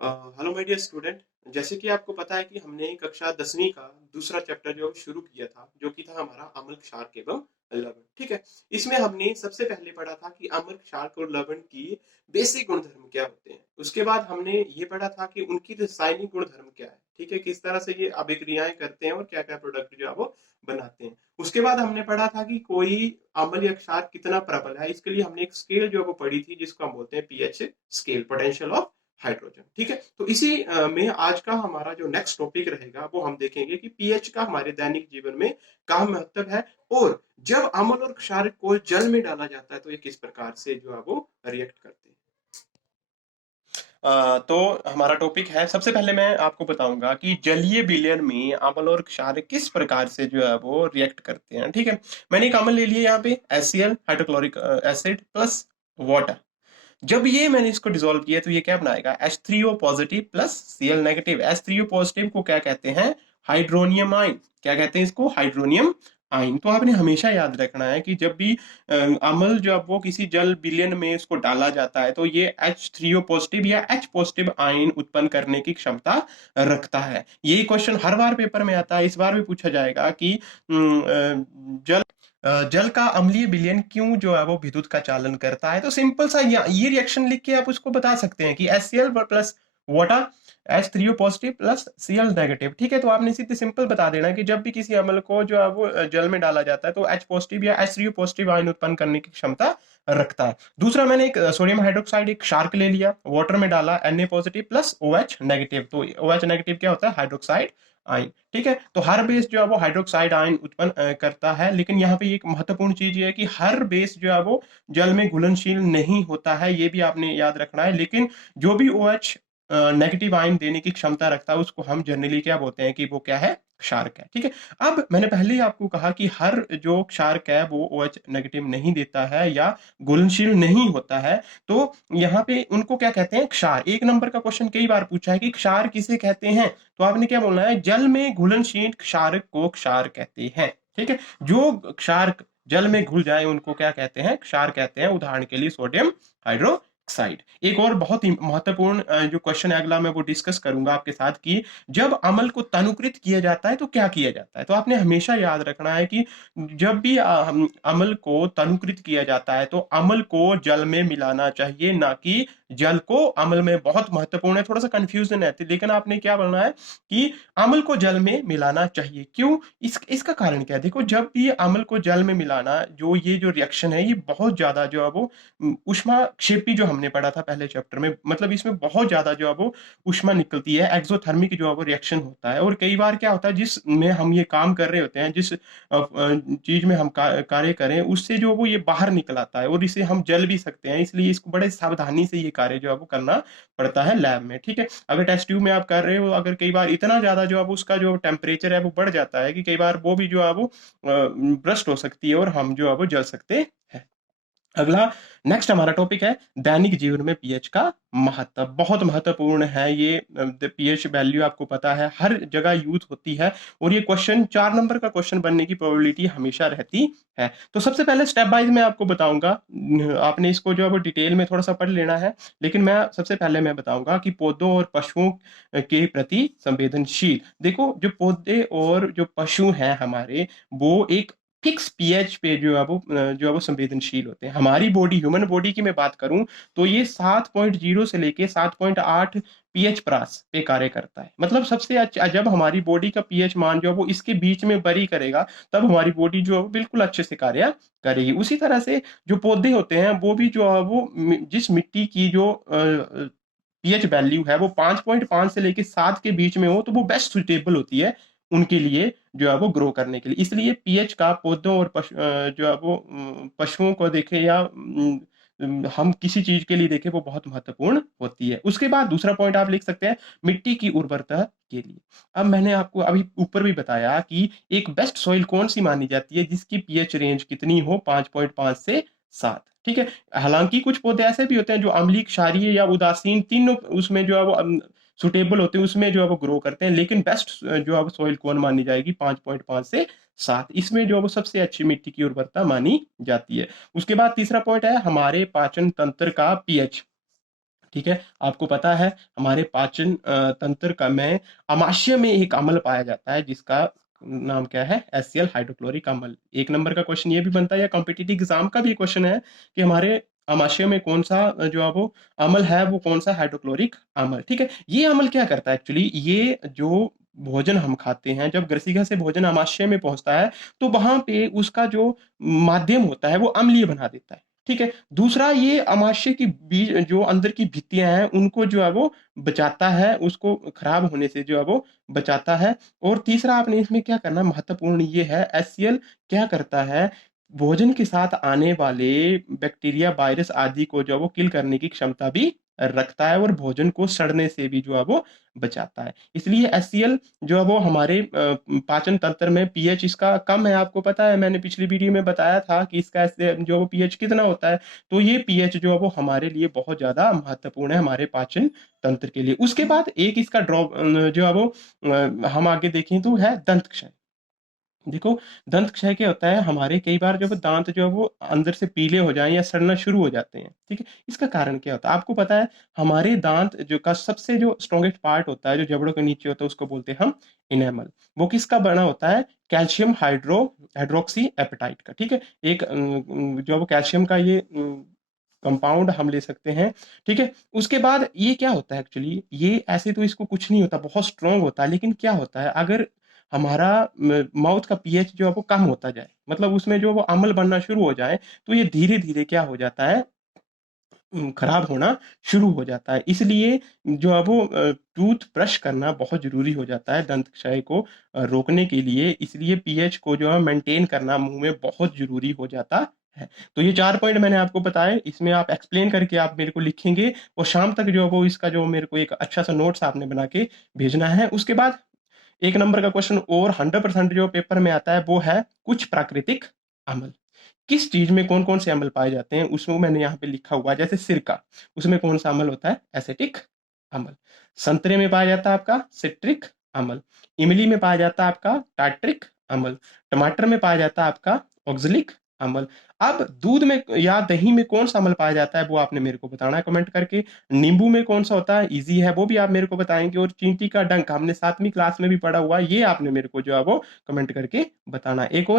Hello my dear student. जैसे कि आपको पता है कि हमने कक्षा 10वीं का दूसरा चैप्टर जो शुरू किया था, जो कि था हमारा अम्ल क्षारक एवं लवण। ठीक है। इसमें हमने सबसे पहले पढ़ा था कि अम्ल क्षारक और लवण की बेसिक गुणधर्म क्या होते हैं। उसके बाद हमने ये पढ़ा था कि उनकी रासायनिक गुणधर्म क्या है। ठीक है, किस तरह से ये अभिक्रियाएं करते हैं और क्या क्या प्रोडक्ट जो है वो बनाते हैं। उसके बाद हमने पढ़ा था कि कोई अम्ल या क्षार कितना प्रबल है। इसके लिए हमने एक स्केल जो है वो पढ़ी थी, जिसको हम बोलते हैं pH scale, potential of hydrogen. ठीक है। तो इसी में आज का हमारा जो नेक्स्ट टॉपिक रहेगा वो हम देखेंगे कि पीएच का हमारे दैनिक जीवन में क्या महत्व है, और जब अम्ल और क्षार को जल में डाला जाता है तो ये किस प्रकार से जो है वो रिएक्ट करते हैं। तो हमारा टॉपिक है, सबसे पहले मैं आपको बताऊंगा कि जलीय विलयन में अम्ल और क्षार किस प्रकार से जो है वो रिएक्ट करते हैं। ठीक है। मैंने एक अम्ल ले लिया यहाँ पे, HCl hydrochloric acid plus water. जब ये मैंने इसको डिसॉल्व किया तो ये क्या बनाएगा, H3O positive plus Cl negative. H3O positive को क्या कहते हैं, हाइड्रोनियम आयन। क्या कहते हैं इसको, हाइड्रोनियम आयन। तो आपने हमेशा याद रखना है कि जब भी अम्ल जो अब वो किसी जल विलयन में इसको डाला जाता है तो ये H3O पॉजिटिव या H पॉजिटिव आयन उत्पन्न करने की क्षमता रखता है। यही क्वेश्चन हर बार पेपर में आता है। इस बार भी पूछा जाएगा कि जल जल का अम्लीय विलयन क्यों जो है वो विद्युत का चालन करता है। तो सिंपल सा ये रिएक्शन लिख के आप उसको बता सकते हैं कि HCl plus water, H3O positive plus Cl negative. ठीक है। तो आपने सीधे सिंपल बता देना कि जब भी किसी अम्ल को जो है वो जल में डाला जाता है तो H पॉजिटिव या H3O पॉजिटिव आयन उत्पन्न करने की क्षमता रखता है। दूसरा, मैंने एक सोडियम हाइड्रोक्साइड एक शार्क ले लिया, वाटर में डाला Na positive plus OH negative. तो OH नेगेटिव क्या होता है, हाइड्रोक्साइड आयन। ठीक है। तो हर बेस जो है वो हाइड्रोक्साइड आयन उत्पन्न करता है, लेकिन यहाँ पे एक महत्वपूर्ण चीज ये है कि हर बेस जो है वो जल में घुलनशील नहीं होता है। ये भी आपने याद रखना है। लेकिन जो भी OH नेगेटिव आयन देने की क्षमता रखता है उसको हम जनरली क्या बोलते हैं कि वो क्या है, क्षारक है। ठीक है। अब मैंने पहले ही आपको कहा कि हर जो क्षारक है वो OH नेगेटिव नहीं देता है या घुलनशील नहीं होता है। तो यहाँ पे उनको क्या कहते हैं, क्षार। एक नंबर का क्वेश्चन कई बार पूछा है कि क्षार किसे कहते हैं। तो आपने क्या बोलना है, जल में घुलनशील क्षारक को क्षार कहते हैं। ठीक है। जो क्षारक जल में घुल जाए उनको क्या कहते हैं, क्षार कहते हैं। उदाहरण के लिए सोडियम हाइड्रोक्साइड। एक और बहुत ही महत्वपूर्ण जो क्वेश्चन है अगला, मैं वो डिस्कस करूंगा आपके साथ कि जब अम्ल को तनुकृत किया जाता है तो क्या किया जाता है। तो आपने हमेशा याद रखना है कि जब भी अम्ल को तनुकृत किया जाता है तो अम्ल को जल में मिलाना चाहिए, ना कि जल को अम्ल में। बहुत महत्वपूर्ण है, थोड़ा सा कंफ्यूजन है, लेकिन आपने क्या बोलना है कि अम्ल को जल में मिलाना चाहिए। क्यों, इसका कारण क्या है। देखो, जब भी अम्ल को जल में मिलाना, जो ये जो रिएक्शन है ये बहुत ज्यादा जो है वो उष्मा क्षेपी, जो हमने पढ़ा था पहले चैप्टर में, मतलब इसमें बहुत ज्यादा जो है वो उष्मा निकलती है, एक्सोथर्मिक जो है वो रिएक्शन होता है। और कई बार क्या होता है, जिसमें हम ये काम कर रहे होते हैं, जिस चीज में हम कार्य करें, उससे जो वो ये बाहर निकल आता है और इसे हम जल भी सकते हैं। इसलिए इसको बड़े सावधानी से ये कार्य जो है वो करना पड़ता है लैब में। ठीक है। अगर टेस्ट ट्यूब में आप कर रहे हो, अगर कई बार इतना ज्यादा जो है वो उसका जो टेम्परेचर है वो बढ़ जाता है कि कई बार वो भी जो है वो ब्रस्ट हो सकती है और हम जो है वो जल सकते हैं। अगला, नेक्स्ट हमारा टॉपिक है दैनिक जीवन में पीएच का महत्व। बहुत महत्वपूर्ण है ये। पीएच वैल्यू आपको पता है हर जगह यूज होती है, और ये क्वेश्चन 4 नंबर का क्वेश्चन बनने की प्रोबेबिलिटी हमेशा रहती है। तो सबसे पहले स्टेप वाइज मैं आपको बताऊंगा, आपने इसको जो है वो डिटेल में थोड़ा सा पढ़ लेना है। लेकिन मैं सबसे पहले मैं बताऊंगा कि पौधों और पशुओं के प्रति संवेदनशील। देखो, जो पौधे और जो पशु हैं हमारे, वो एक फिक्स पीएच पे जो है वो संवेदनशील होते हैं। हमारी बॉडी, ह्यूमन बॉडी की मैं बात करूं तो ये 7.0 से लेके 7.8 पीएच प्रास पे कार्य करता है। मतलब सबसे अच्छा, जब हमारी बॉडी का पीएच मान जो है वो इसके बीच में बरी करेगा, तब हमारी बॉडी जो है वो बिल्कुल अच्छे से कार्य करेगी। उसी तरह से जो पौधे होते हैं वो भी जो है वो जिस मिट्टी की जो पीएच वैल्यू है वो 5.5 से लेके 7 के बीच में हो, तो वो बेस्ट सुटेबल होती है उनके लिए जो है वो ग्रो करने के लिए। इसलिए पीएच का पौधों और जो है वो पशुओं को देखे या हम किसी चीज के लिए देखें, वो बहुत महत्वपूर्ण होती है। उसके बाद दूसरा पॉइंट आप लिख सकते हैं, मिट्टी की उर्वरता के लिए। अब मैंने आपको अभी ऊपर भी बताया कि एक बेस्ट सॉइल कौन सी मानी जाती है, जिसकी पीएच रेंज कितनी हो, 5.5 से 7। ठीक है। हालांकि कुछ पौधे ऐसे भी होते हैं जो अम्लीय, क्षारीय या उदासीन, तीनों उसमें जो है वो सुटेबल होते हैं, उसमें जो है वो ग्रो करते हैं। लेकिन बेस्ट जो है वो सॉइल कौन मानी जाएगी, 5.5 से 7, इसमें जो है वो सबसे अच्छी मिट्टी की उर्वरता मानी जाती है। उसके बाद तीसरा पॉइंट है हमारे पाचन तंत्र का पीएच। ठीक है, आपको पता है हमारे पाचन तंत्र का में अमाशय में एक अम्ल पाया जाता है जिसका नाम क्या है, एससीएल हाइड्रोक्लोरिक अम्ल। एक नंबर का क्वेश्चन ये भी बनता है, या कॉम्पिटिटिव एग्जाम का भी क्वेश्चन है कि हमारे अमाशय में कौन सा जो है वो अम्ल है, वो कौन सा हाइड्रोक्लोरिक अम्ल। ठीक है, ये अम्ल क्या करता है एक्चुअली, ये जो भोजन हम खाते हैं, जब ग्रसिका से भोजन अमाशय में पहुंचता है तो वहां पे उसका जो माध्यम होता है वो अम्लीय बना देता है। ठीक है, दूसरा ये अमाशय की बीज जो अंदर की भित्तियां हैं उनको जो है वो बचाता है, उसको खराब होने से जो है वो बचाता है। और तीसरा आपने इसमें क्या करना, महत्वपूर्ण ये है, एचसीएल क्या करता है, भोजन के साथ आने वाले बैक्टीरिया वायरस आदि को जो है वो किल करने की क्षमता भी रखता है, और भोजन को सड़ने से भी जो है वो बचाता है। इसलिए एचसीएल जो है वो हमारे पाचन तंत्र में पीएच इसका कम है। आपको पता है, मैंने पिछली वीडियो में बताया था कि इसका जो पीएच कितना होता है। तो ये पीएच जो है वो हमारे लिए बहुत ज्यादा महत्वपूर्ण है, हमारे पाचन तंत्र के लिए। उसके बाद एक इसका ड्रॉप जो है वो हम आगे देखें तो है दंत क्षय। देखो, दंत क्षय क्या होता है, हमारे कई बार जब दांत जो है वो अंदर से पीले हो जाएं या सड़ना शुरू हो जाते हैं। ठीक है, इसका कारण क्या होता है आपको पता है, हमारे दांत जो का सबसे जो स्ट्रॉन्गेस्ट पार्ट होता है, जो जबड़ों के नीचे होता है, उसको बोलते हैं हम इनेमल। वो किसका बना होता है, कैल्शियम हाइड्रोक्सी एपेटाइट का। ठीक है, एक जो है वो कैल्शियम का ये कंपाउंड हम ले सकते हैं। ठीक है, उसके बाद ये क्या होता है एक्चुअली, ये ऐसे तो इसको कुछ नहीं होता, बहुत स्ट्रांग होता है, लेकिन क्या होता है अगर हमारा माउथ का पीएच जो है वो कम होता जाए, मतलब उसमें जो वो अम्ल बनना शुरू हो जाए, तो ये धीरे धीरे क्या हो जाता है, खराब होना शुरू हो जाता है। इसलिए जो है वो टूथ ब्रश करना बहुत जरूरी हो जाता है दंत क्षय को रोकने के लिए। इसलिए पीएच को जो है मेंटेन करना मुंह में बहुत जरूरी हो जाता है। तो ये 4 पॉइंट मैंने आपको बताए, इसमें आप एक्सप्लेन करके आप मेरे को लिखेंगे, और शाम तक जो है वो इसका जो मेरे को एक अच्छा सा नोट्स आपने बना के भेजना है। उसके बाद एक नंबर का क्वेश्चन और 100% जो पेपर में आता है वो है कुछ प्राकृतिक अम्ल। किस चीज में कौन कौन से अम्ल पाए जाते हैं, उसमें मैंने यहाँ पे लिखा हुआ है। जैसे सिरका, उसमें कौन सा अम्ल होता है, एसिटिक अम्ल। संतरे में पाया जाता है आपका सिट्रिक अम्ल। इमली में पाया जाता है आपका टार्ट्रिक अम्ल। टमाटर में पाया जाता है आपका ऑक्जेलिक अम्ल। अब दूध में या दही में कौन सा अम्ल पाया जाता है वो आपने मेरे को बताना है कमेंट करके। नींबू में कौन सा होता है, इजी है, वो भी आप मेरे को बताएंगे। और चींटी का डंक हमने 7वीं क्लास में भी पढ़ा हुआ है, ये आपने मेरे को जो है वो कमेंट करके बताना। एक और